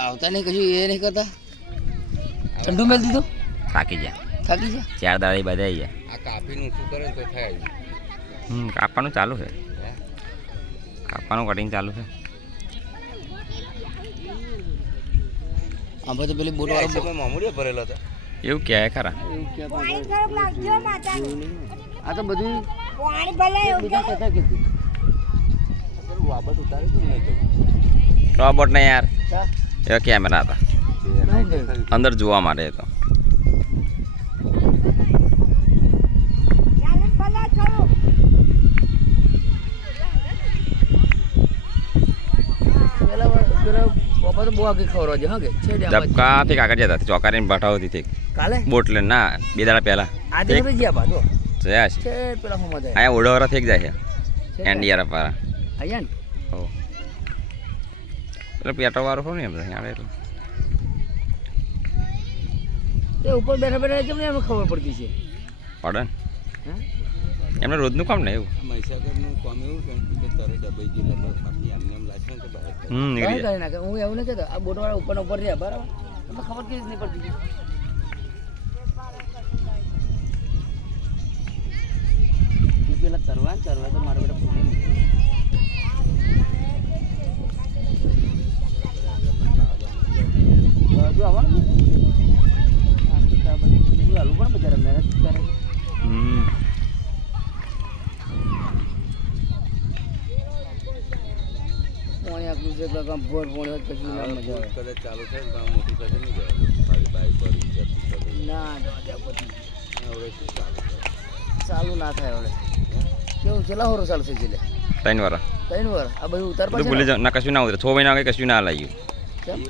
આવતા નહીં કશું એ નહીં કરતા ઠંડુ મેલ દીધું થાકી જા 4 દાડા બધા આવી ગયા આ કાપીનું શું કરે તો થાય કાપવાનું ચાલુ છે કાપવાનું કટિંગ ચાલુ છે આમ તો પેલી બોટ વાળો મામુડીઓ ભરેલો હતો એવું કહે ખરા એવું કે આ તો બધું બીજા કહેતા કીધું વાબત ઉતારી નહીં રોબોટ ને યાર એવા કેમેરા હતા અંદર જોવા માટે તો તો બહુ આગળ ખવડાવ છે હા કે ધબકાથી કાગળ જતા હતા ચોકારીને ભટાવતી કાલે બોટલે ના 2 દાડા પહેલા આજે તો ગયા બાજુ જયા છે છે પેલા હોમાં જાય અહીંયા ઓડોવરા થઈ જાય છે એનડીઆરએફ વાળા આયા ને હો એટલે પેટો વાળો હોય ને એમ આવે એટલે એ ઉપર બેઠા બેઠા તમને એમને ખબર પડતી છે પડે ને એમને રોજનું કામ ને એવું મહીસાગરનું કામ એવું કે તારે ડબાઈ ગયેલા બાકી આમને એમ લાગે કે બહાર નીકળી જાય નાખે હું એવું નહીં કહેતો આ બોટવાળા ઉપર ઉપર રહ્યા બરાબર તમને ખબર કેવી નહીં પડતી પેલા તરવા તો મારા બેટા બધું આવવાનું હાલવું પણ બજાર મહેનત કરે પાણી આટલું છે એટલે ભોર પાણી હોય પછી ના મજા આવે કદાચ ચાલુ થાય તો મોટી સાથે નહીં જાય મારી બાઈક પર ના પછી હવે શું ચાલુ ચાલુ ના થાય હવે કેવું છેલ્લા હોરો ચાલુ છે છેલ્લે 3 વાર આ બધું ઉતાર ભૂલી જાવ ના કશું ના ઉતરે 6 મહિના કશું ના લાગ્યું કેમ